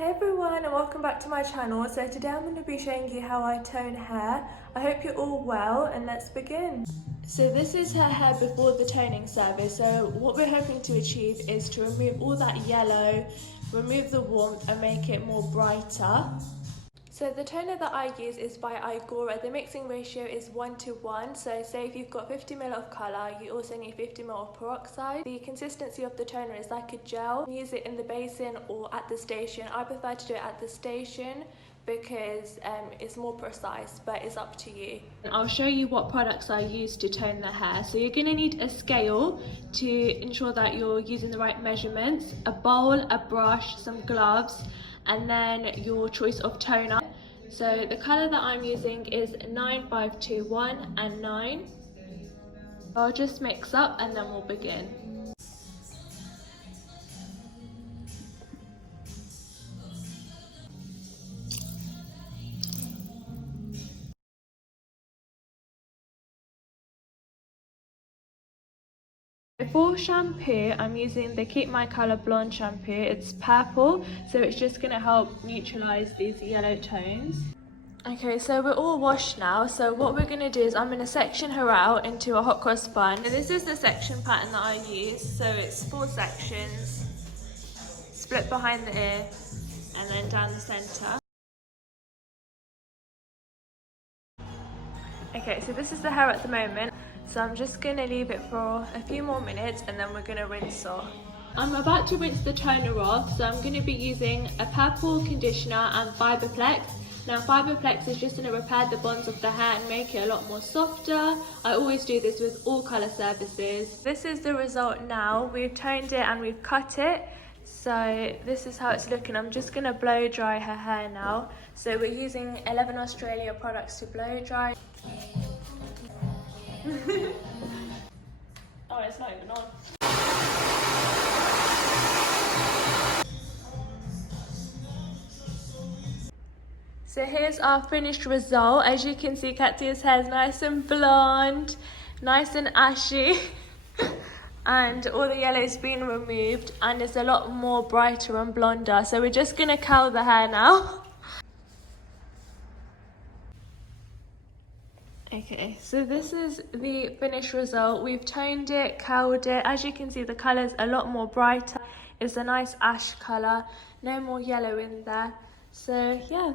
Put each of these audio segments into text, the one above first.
Hey everyone, and welcome back to my channel. So today I'm going to be showing you how I tone hair. I hope you're all well, and let's begin. So this is her hair before the toning service. So what we're hoping to achieve is to remove all that yellow, remove the warmth and make it more brighter. So the toner that I use is by Igora. The mixing ratio is 1:1. So say if you've got 50 ml of colour, you also need 50 ml of peroxide. The consistency of the toner is like a gel. Use it in the basin or at the station. I prefer to do it at the station because it's more precise, but it's up to you. I'll show you what products I use to tone the hair. So you're going to need a scale to ensure that you're using the right measurements, a bowl, a brush, some gloves, and then your choice of toner. So the colour that I'm using is 9521 and 9. I'll just mix up and then we'll begin. For shampoo, I'm using the Keep My Colour Blonde shampoo. It's purple, so it's just going to help neutralise these yellow tones. Okay, so we're all washed now, so what we're going to do is I'm going to section her out into a hot cross bun. So this is the section pattern that I use, so it's 4 sections, split behind the ear and then down the centre. Okay, so this is the hair at the moment, so I'm just going to leave it for a few more minutes and then we're going to rinse off. I'm about to rinse the toner off, so I'm going to be using a purple conditioner and Fibreplex. Now Fibreplex is just going to repair the bonds of the hair and make it a lot more softer. I always do this with all colour services. This is the result now. We've toned it and we've cut it. So this is how it's looking. I'm just going to blow dry her hair now. So we're using 11 Australia products to blow dry. Oh, it's not even on. So here's our finished result. As you can see, Katya's hair is nice and blonde, nice and ashy, and all the yellow's been removed, and it's a lot more brighter and blonder. So we're just gonna curl the hair now. Okay, so this is the finished result. We've toned it, curled it. As you can see, the colour's a lot more brighter. It's a nice ash colour, no more yellow in there. So yeah.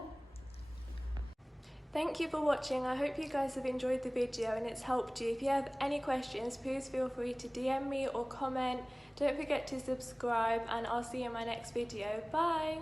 Thank you for watching. I hope you guys have enjoyed the video and it's helped you. If you have any questions, please feel free to DM me or comment. Don't forget to subscribe and I'll see you in my next video. Bye!